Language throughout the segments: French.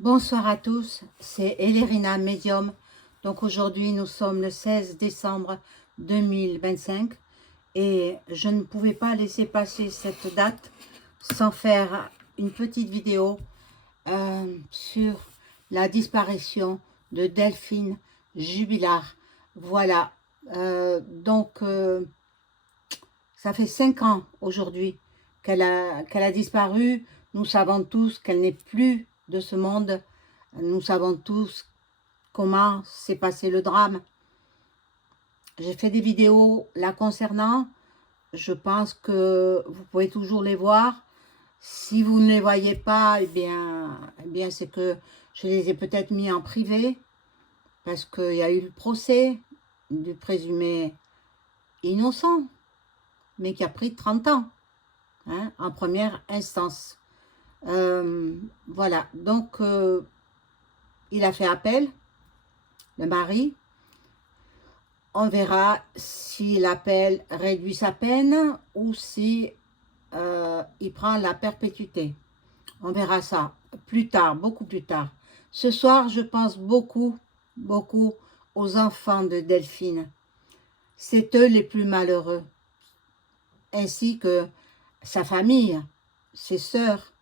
Bonsoir à tous, c'est Elérina Medium. Donc aujourd'hui nous sommes le 16 décembre 2025 et je ne pouvais pas laisser passer cette date sans faire une petite vidéo sur la disparition de Delphine Jubilard. Voilà, ça fait 5 ans aujourd'hui qu'elle a disparu. Nous savons tous qu'elle n'est plus de ce monde. Nous savons tous comment s'est passé le drame. J'ai fait des vidéos la concernant. Je pense que vous pouvez toujours les voir. Si vous ne les voyez pas, eh bien c'est que je les ai peut-être mis en privé parce qu'il y a eu le procès du présumé innocent, mais qui a pris 30 ans, hein, en première instance. Voilà, donc il a fait appel, le mari. On verra si l'appel réduit sa peine ou si il prend la perpétuité. On verra ça plus tard, beaucoup plus tard. Ce soir, je pense beaucoup aux enfants de Delphine. C'est eux les plus malheureux, ainsi que sa famille, ses sœurs,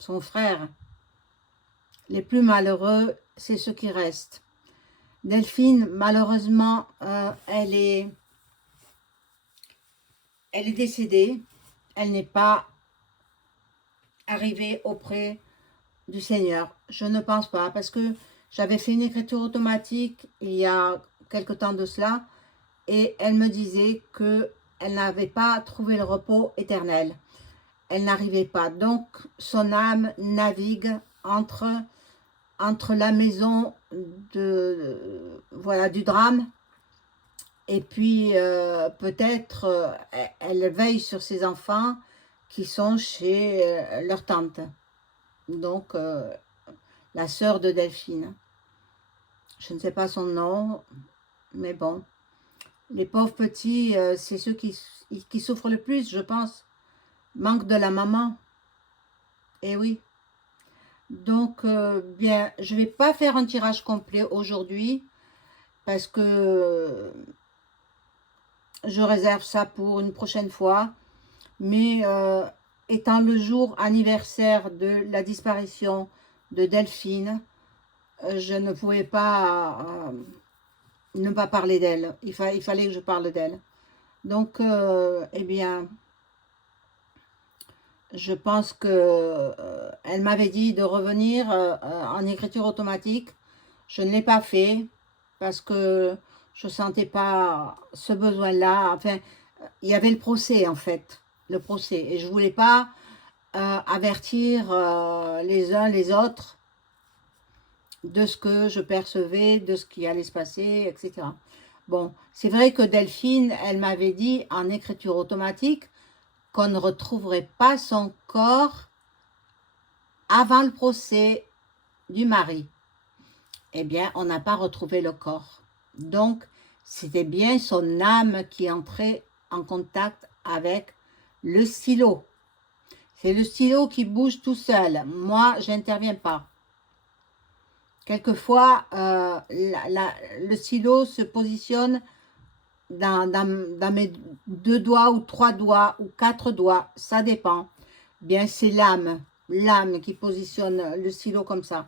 son frère. Les plus malheureux, c'est ceux qui restent. Delphine, malheureusement, elle est décédée. Elle n'est pas arrivée auprès du Seigneur. Je ne pense pas, parce que j'avais fait une écriture automatique il y a quelque temps de cela, et elle me disait qu'elle n'avait pas trouvé le repos éternel. Elle n'arrivait pas. Donc, son âme navigue entre la maison voilà, du drame, et puis peut-être elle veille sur ses enfants qui sont chez leur tante, donc la sœur de Delphine. Je ne sais pas son nom, mais bon, les pauvres petits, c'est ceux qui souffrent le plus, je pense. Manque de la maman. Eh oui. Donc, bien, je ne vais pas faire un tirage complet aujourd'hui parce que je réserve ça pour une prochaine fois. Mais étant le jour anniversaire de la disparition de Delphine, je ne pouvais pas ne pas parler d'elle. Il fallait que je parle d'elle. Donc, eh bien, je pense que elle m'avait dit de revenir en écriture automatique. Je ne l'ai pas fait parce que je ne sentais pas ce besoin-là. Enfin, il y avait le procès en fait, le procès. Et je ne voulais pas avertir les uns les autres de ce que je percevais, de ce qui allait se passer, etc. Bon, c'est vrai que Delphine, elle m'avait dit en écriture automatique qu'on ne retrouverait pas son corps avant le procès du mari. Eh bien, on n'a pas retrouvé le corps. Donc, c'était bien son âme qui entrait en contact avec le stylo. C'est le stylo qui bouge tout seul. Moi, je n'interviens pas. Quelquefois, le stylo se positionne dans mes 2 doigts ou 3 doigts ou 4 doigts. Ça dépend. Bien, c'est l'âme qui positionne le stylo comme ça.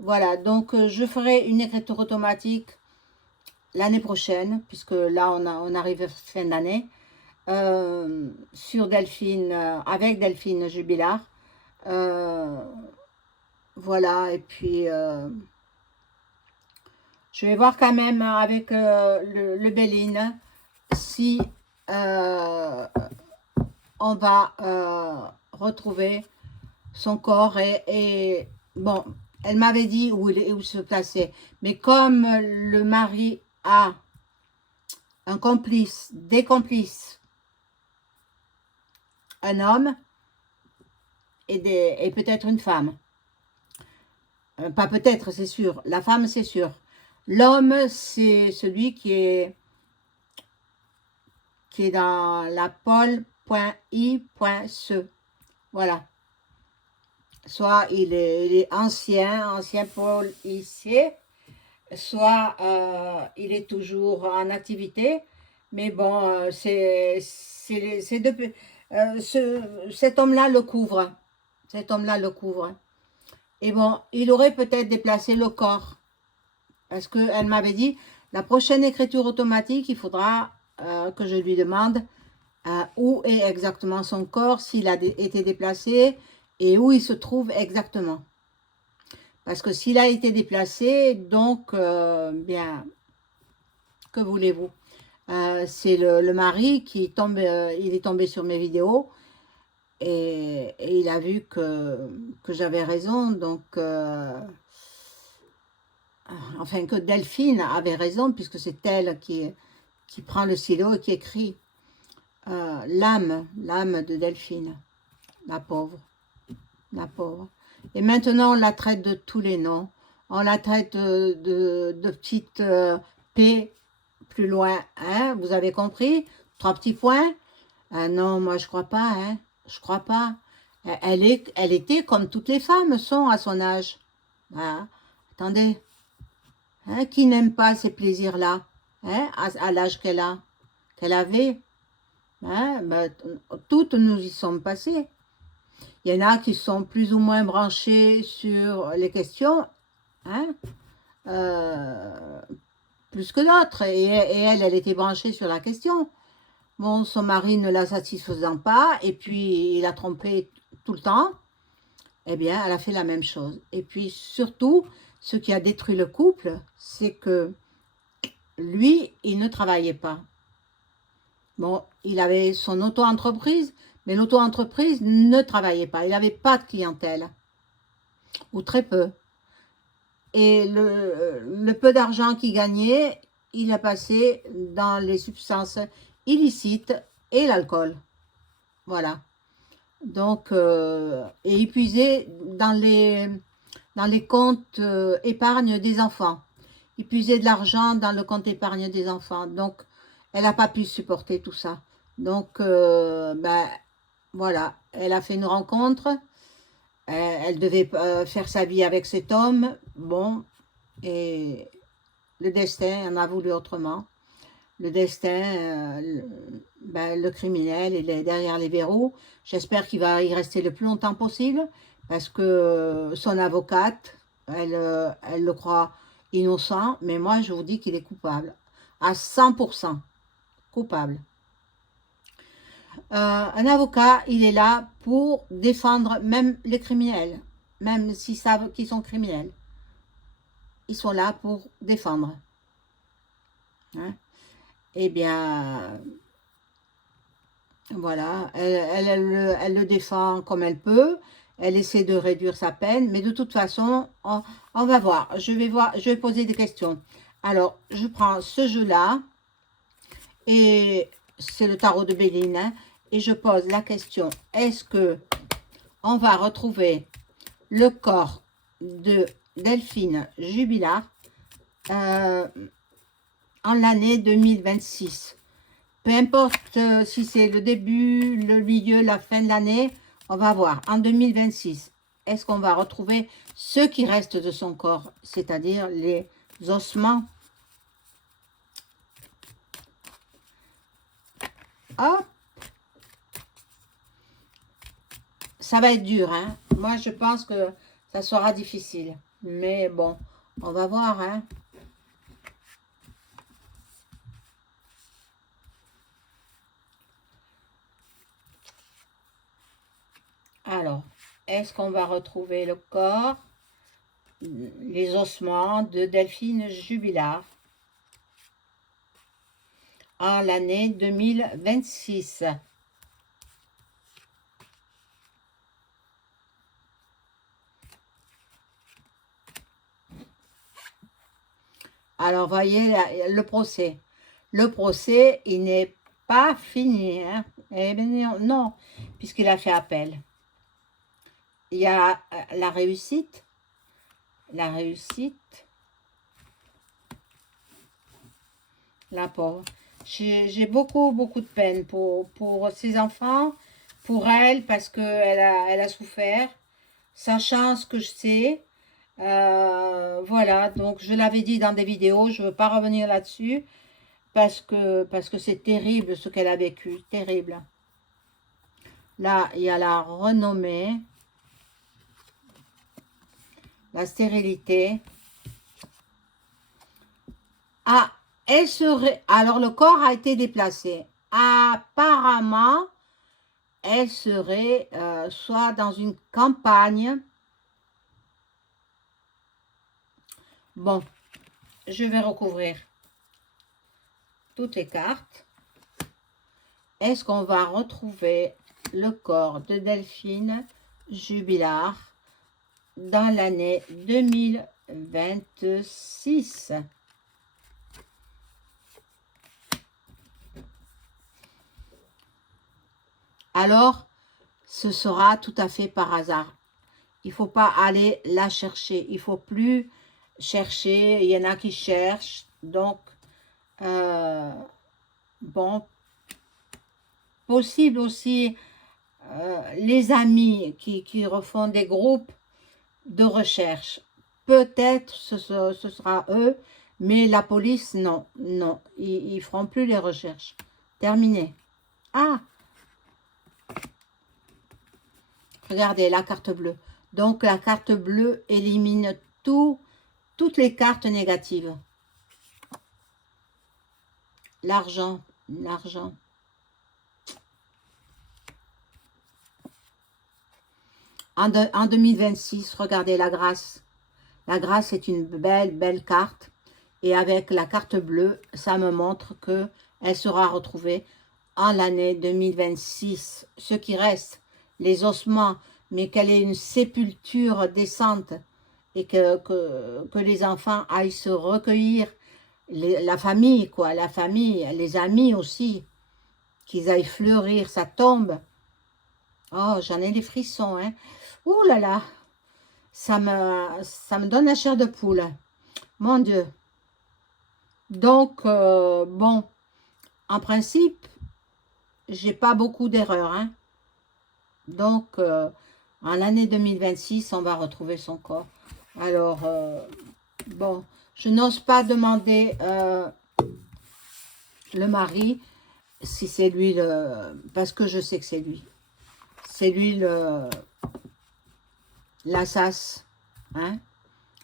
Voilà, donc je ferai une écriture automatique l'année prochaine, puisque là, on arrive à fin d'année, sur Delphine, avec Delphine Jubilard. Voilà, et puis je vais voir quand même avec le Béline si on va retrouver son corps. Et bon, elle m'avait dit où il se plaçait. Mais comme le mari a un complice, des complices, un homme et peut-être une femme. Pas peut-être, c'est sûr. La femme, c'est sûr. L'homme, c'est celui qui est dans la pole.i.ce. Voilà. soit il est ancien policier, soit il est toujours en activité. Mais bon, cet homme-là le couvre. Cet homme-là le couvre. Et bon, il aurait peut-être déplacé le corps. Parce qu'elle m'avait dit, la prochaine écriture automatique, il faudra que je lui demande où est exactement son corps, s'il a été déplacé et où il se trouve exactement. Parce que s'il a été déplacé, donc, bien, que voulez-vous? C'est le mari qui tombe, il est tombé sur mes vidéos et il a vu que j'avais raison, donc, enfin que Delphine avait raison, puisque c'est elle qui prend le stylo et qui écrit. L'âme de Delphine, la pauvre, la pauvre. Et maintenant, on la traite de tous les noms. On la traite de petite P plus loin, hein, vous avez compris? 3 petits points. Non, moi, je crois pas, hein, je crois pas. Elle était comme toutes les femmes sont à son âge. Ah, attendez, hein, qui n'aime pas ces plaisirs-là, hein, à l'âge qu'elle avait, hein, ben, toutes nous y sommes passées. Il y en a qui sont plus ou moins branchés sur les questions, hein, plus que d'autres. Et elle était branchée sur la question. Bon, son mari ne la satisfaisant pas, et puis il a trompé tout le temps, eh bien, elle a fait la même chose. Et puis surtout, ce qui a détruit le couple, c'est que lui, il ne travaillait pas. Bon, il avait son auto-entreprise, mais l'auto-entreprise ne travaillait pas. Il n'avait pas de clientèle, ou très peu. Et le peu d'argent qu'il gagnait, il a passé dans les substances illicites et l'alcool. Voilà. Donc, et épuisé dans les comptes épargne des enfants. Il puisait de l'argent dans le compte épargne des enfants. Donc, elle n'a pas pu supporter tout ça. Donc, ben, voilà, elle a fait une rencontre. Elle devait faire sa vie avec cet homme. Bon, et le destin en a voulu autrement. Le destin, ben, le criminel, il est derrière les verrous. J'espère qu'il va y rester le plus longtemps possible parce que son avocate, elle le croit innocent, mais moi je vous dis qu'il est coupable, à 100% coupable. Un avocat, il est là pour défendre même les criminels, même s'ils savent qu'ils sont criminels. Ils sont là pour défendre. Hein? Eh bien, voilà, elle le défend comme elle peut. Elle essaie de réduire sa peine, mais de toute façon, on va voir. Je vais poser des questions. Alors, je prends ce jeu-là, et c'est le tarot de Béline, hein, et je pose la question, est-ce que on va retrouver le corps de Delphine Jubilard en l'année 2026? Peu importe si c'est le début, le milieu, la fin de l'année, on va voir. En 2026, est-ce qu'on va retrouver ce qui reste de son corps, c'est-à-dire les ossements? Ah, ça va être dur, hein. Moi, je pense que ça sera difficile. Mais bon, on va voir, hein. Alors, est-ce qu'on va retrouver le corps, les ossements de Delphine Jubilard en l'année 2026? Alors, voyez le procès. Le procès, il n'est pas fini, hein. Eh bien, non, puisqu'il a fait appel. Il y a la réussite, la pauvre. J'ai beaucoup de peine pour ses enfants, pour elle, parce qu'elle a souffert. sachant ce que je sais. Voilà, donc je l'avais dit dans des vidéos, je ne veux pas revenir là-dessus parce que c'est terrible ce qu'elle a vécu, terrible. Là, il y a la renommée, la stérilité. Ah, elle serait... Alors, le corps a été déplacé. Apparemment, elle serait soit dans une campagne. Bon, je vais recouvrir toutes les cartes. Est-ce qu'on va retrouver le corps de Delphine Jubilard dans l'année 2026? Alors, ce sera tout à fait par hasard. Il ne faut pas aller la chercher. Il ne faut plus chercher. Il y en a qui cherchent. Donc, bon, possible aussi les amis qui refont des groupes de recherche. Peut-être ce sera eux, mais la police, non. Non, ils ne feront plus les recherches. Terminé. Ah, regardez la carte bleue. Donc, la carte bleue élimine toutes les cartes négatives. L'argent, l'argent. En 2026, regardez la grâce. La grâce est une belle carte. Et avec la carte bleue, ça me montre qu'elle sera retrouvée en l'année 2026. Ce qui reste, les ossements, mais qu'elle ait une sépulture décente et que les enfants aillent se recueillir. La famille, quoi, la famille, les amis aussi, qu'ils aillent fleurir sa tombe. Oh, j'en ai des frissons, hein. Ouh là là, ça me donne la chair de poule. Mon Dieu. Donc, bon, en principe, j'ai pas beaucoup d'erreurs, hein. Donc, en l'année 2026, on va retrouver son corps. Alors, bon, je n'ose pas demander le mari si c'est lui parce que je sais que c'est lui. C'est lui l'assas, hein.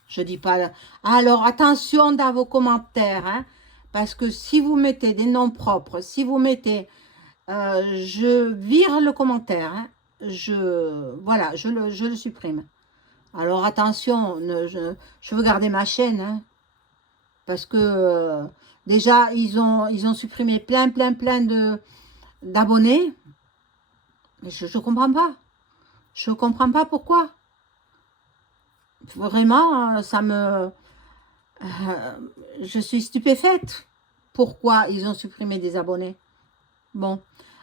Je dis pas... Alors, attention dans vos commentaires, hein, parce que si vous mettez des noms propres, si vous mettez... je vire le commentaire, hein, voilà, je le supprime. Alors, attention, je veux garder ma chaîne, hein, parce que déjà, ils ont supprimé plein d'abonnés. Je ne comprends pas. Je ne comprends pas pourquoi. Vraiment, ça me... je suis stupéfaite. Pourquoi ils ont supprimé des abonnés? Bon,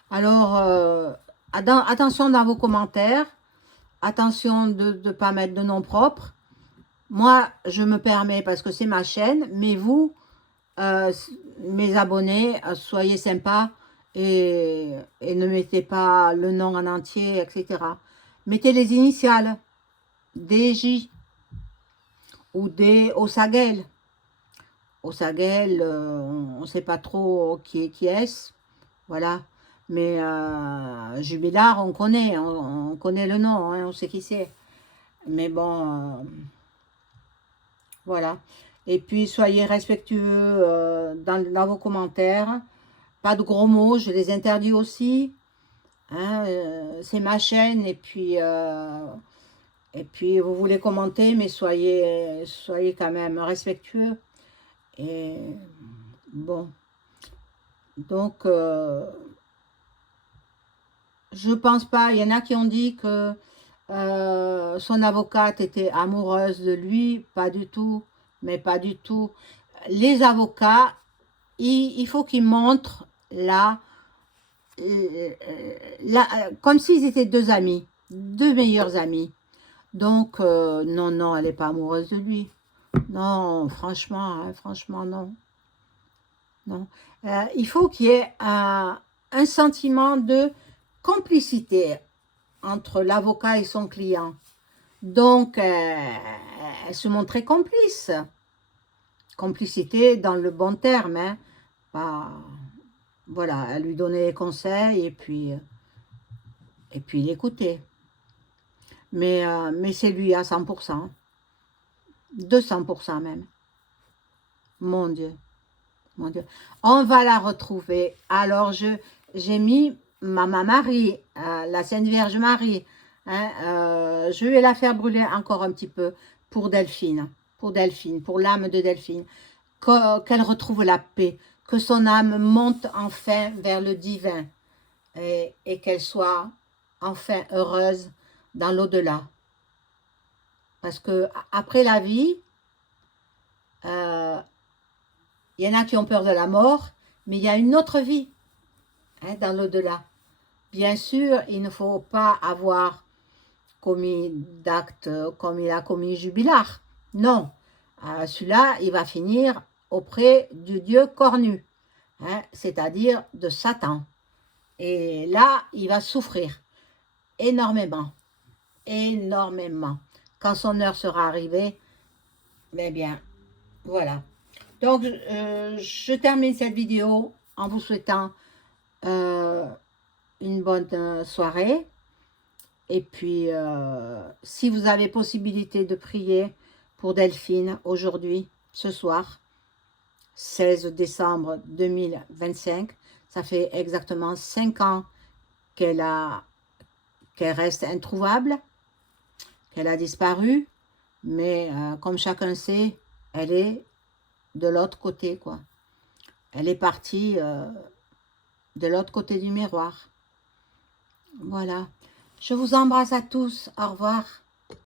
alors, attention dans vos commentaires. Attention de ne pas mettre de nom propre. Moi, je me permets parce que c'est ma chaîne. Mais vous, mes abonnés, soyez sympas et ne mettez pas le nom en entier, etc. Mettez les initiales. DJ ou des Osaguel. Osaguel, on ne sait pas trop qui est-ce. Voilà. Mais Jubilard, on connaît le nom, hein, on sait qui c'est. Mais bon, voilà. Et puis, soyez respectueux dans vos commentaires. Pas de gros mots, je les interdis aussi. Hein, c'est ma chaîne et puis vous voulez commenter, mais soyez quand même respectueux. Et bon, donc je pense pas. Il y en a qui ont dit que son avocate était amoureuse de lui, pas du tout, mais pas du tout. Les avocats, il faut qu'ils montrent comme s'ils étaient deux amis, deux meilleurs amis. Donc, non, elle n'est pas amoureuse de lui. Non, franchement, hein, franchement, non. Non. Il faut qu'il y ait un sentiment de complicité entre l'avocat et son client. Donc, elle se montrait complice. Complicité dans le bon terme, hein. Pas, voilà, elle lui donnait des conseils et puis il écoutait. Mais c'est lui à 100%, 200% même. Mon Dieu, mon Dieu. On va la retrouver. Alors, j'ai mis Maman Marie, la Sainte Vierge Marie. Hein, je vais la faire brûler encore un petit peu pour Delphine, pour l'âme de Delphine. Qu'elle retrouve la paix, que son âme monte enfin vers le divin et qu'elle soit enfin heureuse dans l'au-delà. Parce que après la vie, il y en a qui ont peur de la mort, mais il y a une autre vie, hein, dans l'au-delà. Bien sûr, il ne faut pas avoir commis d'actes comme il a commis Jubilard. Non, celui-là, il va finir auprès du Dieu cornu, hein, c'est-à-dire de Satan. Et là, il va souffrir énormément, énormément. Quand son heure sera arrivée, eh bien, voilà. Donc, je termine cette vidéo en vous souhaitant une bonne soirée. Et puis, si vous avez possibilité de prier pour Delphine aujourd'hui, ce soir, 16 décembre 2025, ça fait exactement 5 ans qu'elle reste introuvable, qu'elle a disparu, mais comme chacun sait, elle est de l'autre côté, quoi. Elle est partie de l'autre côté du miroir. Voilà. Je vous embrasse à tous. Au revoir.